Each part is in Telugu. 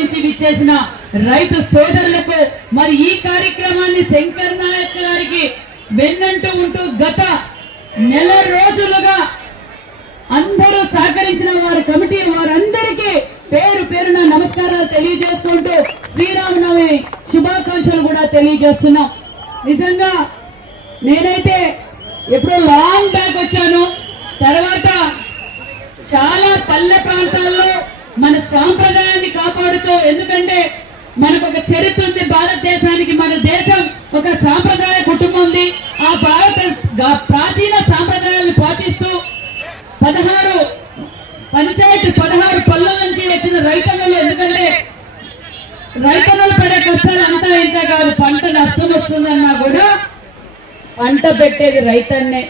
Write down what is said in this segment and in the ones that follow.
నుంచి విచ్చేసిన రైతు సోదరులకు మరి ఈ కార్యక్రమాన్ని శంకర్ నాయక్ గారికి వెన్నంటూ ఉంటూ గత నెల రోజులుగా అందరూ సహకరించిన వారి కమిటీ వారందరికీ పేరు పేరున నమస్కారాలు తెలియజేసుకుంటూ శ్రీరామనవమి శుభాకాంక్షలు కూడా తెలియజేస్తున్నాం. నిజంగా నేనైతే ఎప్పుడో లాంగ్ బ్యాక్ వచ్చాను. తర్వాత చాలా పల్లె ప్రాంతాల్లో మన సాంప్రదాయాన్ని కాపాడుతూ ఎందుకంటే మనకు ఒక చరిత్ర ఉంది. భారతదేశానికి మన దేశం ఒక సాంప్రదాయ కుటుంబం ఉంది. ఆ భారత ప్రాచీన సాంప్రదాయాలను పాటిస్తూ పదహారు పంచాయతీ పదహారు పల్లెల నుంచి వచ్చిన రైతన్నలు ఎందుకంటే రైతన్నలు పడే కష్టాలు అంతా ఇంత కాదు. పంట నష్టం వస్తుందన్నా కూడా పంట పెట్టేది రైతన్నే.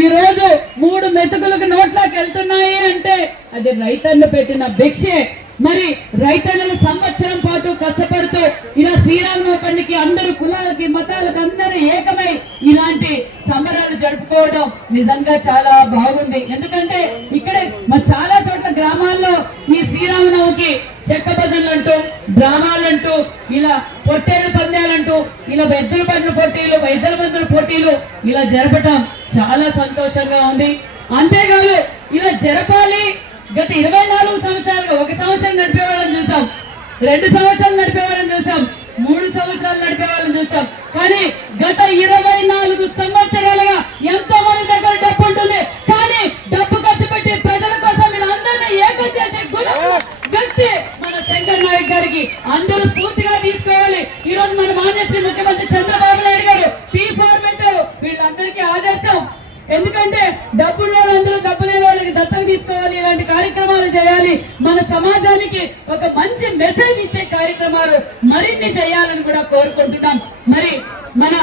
ఈ రోజు మూడు మెతుకులకు నోట్లోకి వెళ్తున్నాయి అంటే అది రైతన్ను పెట్టిన భిక్షే. మరి రైతన్నలు సంవత్సరం పాటు కష్టపడుతూ ఇలా శ్రీరామ పండుగకి అందరు కులాలకి మతాలకు అందరూ ఏకమై ఇలాంటి సంబరాలు జరుపుకోవడం నిజంగా చాలా బాగుంది. ఎందుకంటే ఇక్కడే మరి చాలా చోట్ల గ్రామాల్లో ఈ శ్రీరామనవమికి చెక్క భజనలంటూ అంటూ డ్రామాలంటూ ఇలా పొట్టేలు పందాలంటూ ఇలా ఎద్దుల బండ్ల పోటీలు ఎద్దుల పందుల పోటీలు ఇలా జరపటం చాలా సంతోషంగా ఉంది. అంతేకాదు ఇలా జరపాలి గత ఇరవై నాలుగు సంవత్సరాలుగా ఒక సంవత్సరం నడిపే వాళ్ళని చూసాం. రెండు సంవత్సరాలు నడిపే వాళ్ళని చూసాం. మూడు సంవత్సరాలు నడిపే వాళ్ళని చూసాం. కానీ గత ఇరవై నాలుగు సంవత్సరాలు ఎంతో మంది దగ్గర డబ్బు ఉంటుంది కానీ డబ్బు ఖర్చు పెట్టి ప్రజల కోసం మీరు అందరినీ ఏకం చేసే గుణం వ్యక్తి మన శంకర్ నాయక్ గారికి అందరూ స్ఫూర్తిగా తీసుకోవాలి ఈ రోజు మన మాన్యశ్రీ ముఖ్యమంత్రి చంద్రబాబు నాయుడు గారు పీ ఫోర్ పెట్టారు వీళ్ళందరికీ ఆదర్శం ఎందుకంటే డబ్బున్న అందరూ డబ్బు లేని వాళ్ళకి దత్తత తీసుకోవాలి ఇలాంటి కార్యక్రమాలు చేయాలి మన సమాజానికి ఒక మంచి మెసేజ్ ఇచ్చే కార్యక్రమాలు మరిన్ని చేయాలని కూడా కోరుకుంటున్నాం. మరి మన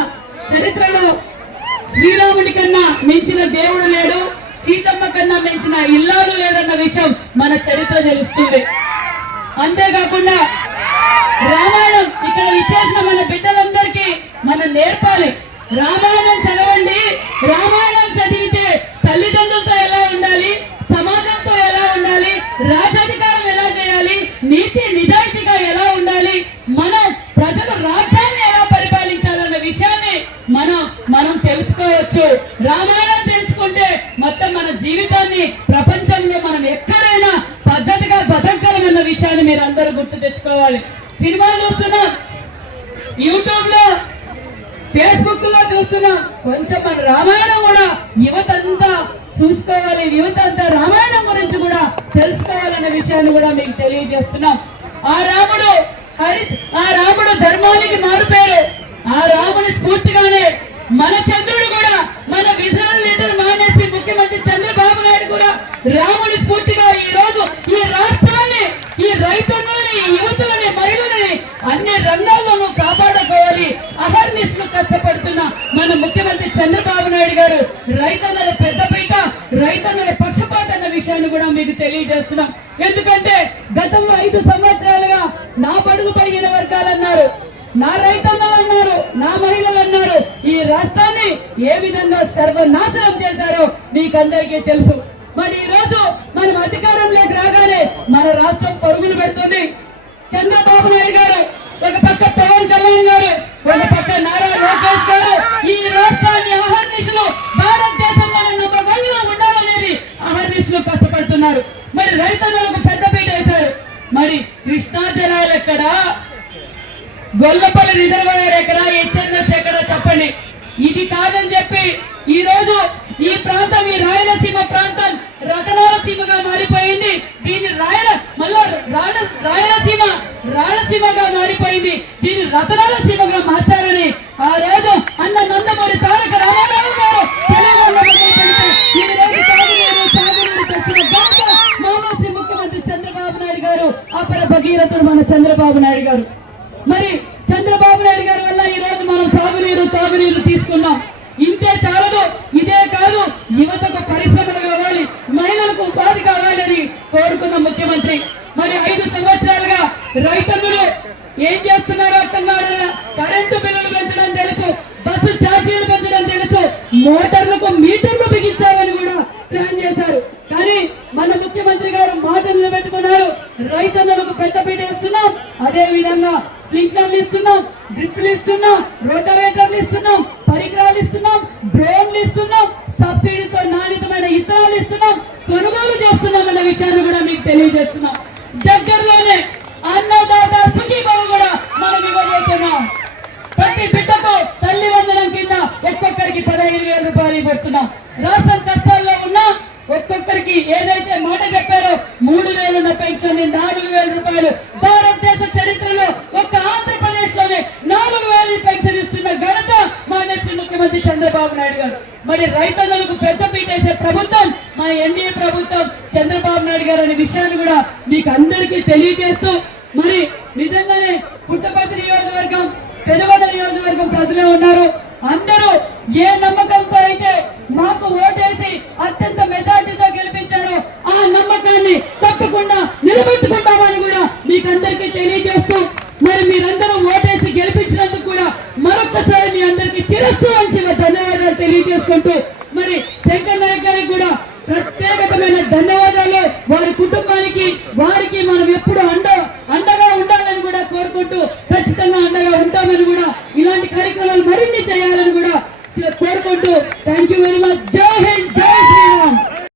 చరిత్రలో శ్రీరాముడి కన్నా మించిన దేవుడు లేడు సీతమ్మ కన్నా మించిన ఇల్లాలు లేదన్న విషయం మన చరిత్ర తెలుస్తుంది. అంతేకాకుండా రామాయణం ఇక్కడ విచ్చేసిన మన బిడ్డలందరికీ మనం నేర్పాలి. రామాయణం తెలుసుకోవచ్చు. రామాయణం తెలుసుకుంటే మొత్తం మన జీవితాన్ని ప్రపంచంలో మనం ఎక్కడైనా పద్ధతిగా బతకగలమన్న విషయాన్ని మీరు అందరూ గుర్తు తెచ్చుకోవాలి. సినిమాలు చూస్తున్నాం యూట్యూబ్లో ఫేస్బుక్లో చూస్తున్నాం కొంచెం మన రామాయణం కూడా యువత అంతా చూసుకోవాలి. యువత అంతా రామాయణం గురించి కూడా తెలుసుకోవాలన్న విషయాన్ని కూడా మీకు తెలియజేస్తున్నాం. ఆ రాముడు హరి ఆ రాముడు ధర్మానికి మారుపేరు ఆ రాముని స్ఫూర్తిగానే మన చంద్రుడు కూడా మన విజనల్ లీడర్ మానేసి ముఖ్యమంత్రి చంద్రబాబు నాయుడు కూడా రాముడి స్ఫూర్తిగా ఈ రోజు ఈ రాష్ట్రాన్ని ఈ రైతులని యువతులని మహిళలని అన్ని రంగాల్లోనూ కాపాడుకోవాలి. అహర్నిశలు కష్టపడుతున్న మన ముఖ్యమంత్రి చంద్రబాబు నాయుడు గారు రైతన్నల పెద్దపీట రైతన్నల పక్షపాత అన్న విషయాన్ని కూడా మీకు తెలియజేస్తున్నాం. ఎందుకంటే గతంలో ఐదు సంవత్సరాలుగా నా బడుగు పడిగిన వర్గాలన్నారు. నా రైతన్నలు అన్నారు నా మహిళలు అన్నారు ఈ రాష్ట్రాన్ని ఏ విధంగా సర్వనాశనం చేశారో మీకందరికీ తెలుసు. మరి ఈ రోజు మనం అధికారంలోకి రాగానే మన రాష్ట్రం పరుగులు పెడుతుంది. చంద్రబాబు నాయుడు గారు ఒక పక్క పవన్ కళ్యాణ్ గారు ఒక పక్క నారా లోకేష్ గారు ఈ రాష్ట్రాన్ని అహర్నిశలు భారతదేశంలోనే నంబర్ వన్లో ఉండాలనేది అహర్నిశలు కష్టపడుతున్నారు. మరి రైతన్నలకు పెద్ద పీట వేశారు. మరి కృష్ణా జలాలు ఎక్కడా? గొల్లపల్లి రిజర్వాయర్ ఎక్కడ హెచ్ఎన్ఎస్ ఎక్కడ చెప్పండి. ఇది కాదని చెప్పి ఈ రోజు ఈ ప్రాంతం ఈ రాయలసీమ ప్రాంతం రతనాలసీమగా మారిపోయింది. దీని రాయల మళ్ళా రాయలసీమ రాయలసీమగా మారిపోయింది. దీన్ని రతనాలసీమగా మార్చాలని ఆ రోజు అన్న నందమూరి తారక రామారావు గారు తెలంగాణ ఈ రోజు సాగునీరు తెచ్చిన ఘనత మానసి ముఖ్యమంత్రి చంద్రబాబు నాయుడు గారు అపర భగీరథుడు మన చంద్రబాబు నాయుడు గారు. మరి తాగునీరు తీసుకున్నాం. ఇంతే చాలదు ఇదే కాదు. యువతకు పరిశ్రమలు కావాలి మహిళలకు ఉపాధి కావాలని కోరుకున్న ముఖ్యమంత్రి. మరి ఐదు సంవత్సరాలుగా రైతన్నులు ఏం చేస్తున్నారో అర్థం కావడం కరెంటు బిల్లులు పెంచడం తెలుసు బస్సు ఛార్జీలు పెంచడం తెలుసు మోటార్లకు మీటర్లు బిగించాలని కూడా ప్లాన్ చేశారు కానీ మన ముఖ్యమంత్రి గారు మాట నిలబెట్టుకున్నారు రైతన్నులకు పెద్ద పెద్దపీట ఇస్తున్నాం ఇస్తున్నాం. స్ప్రింక్లర్లు ఇస్తున్నాం. డ్రిప్లు ఇస్తున్నాం. రోటవేటర్లు ఇస్తున్నాం. పరికరాలు ఇస్తున్నాం. డ్రోన్లు ఇస్తున్నాం. సబ్సిడీతో నాణ్యతమైన ఇతరాలు ఇస్తున్నాం. కొనుగోలు చేస్తున్నాం అన్న విషయాన్ని కూడా మీకు తెలియజేస్తున్నాం. దగ్గరలోనే అన్నదాత సుఖీభావ కూడా మనం ఇవ్వబోతున్నాం. ప్రతి బిడ్డకు తల్లి వందనం కింద ఒక్కొక్కరికి పదహైదు వేల రూపాయలు ఇవ్వబోతున్నాం. రాష్ట్రం కష్టాల్లో ఉన్నా ఒక్కొక్కరికి ఏదైతే మాట చెప్పారో మూడు వేలున్న పెన్షన్ నాలుగు వేల రూపాయలు. చంద్రబాబు నాయుడు గారు. మరి రైతన్నలకు పెద్ద పీటేసే ప్రభుత్వం మన ఎన్డీఏ ప్రభుత్వం చంద్రబాబు నాయుడు గారు అనే విషయాన్ని కూడా మీకు అందరికీ తెలియజేస్తూ మరి నిజంగానే పుట్టపర్తి నియోజకవర్గం పెనుగొండ నియోజకవర్గం ప్రజలే ఉన్నారు. అందరూ ఏ నమ్మకంతో అయితే మాకు ఓటేసి అత్యంత మెజార్టీతో గెలిపించారో ఆ నమ్మకాన్ని తప్పకుండా నిలబెట్టుకుంటామని కూడా మీకందరికీ తెలియజేస్తూ మరి మీరందరూ ఓటేసి గెలిపించినందుకు కూడా మరొకసారి మీ అందరికీ చిరస్సు వంచి ధన్యవాదాలు. తెలియజేసుకుంటూ మరి శంకర్ నాయక్ గారికి కూడా ప్రత్యేకమైన ధన్యవాదాలు. వారి కుటుంబానికి వారికి మనం ఎప్పుడు అండ అండగా ఉండాలని కూడా కోరుకుంటూ ఖచ్చితంగా అండగా ఉంటామని కూడా ఇలాంటి కార్యక్రమాలు మరిన్ని చేయాలని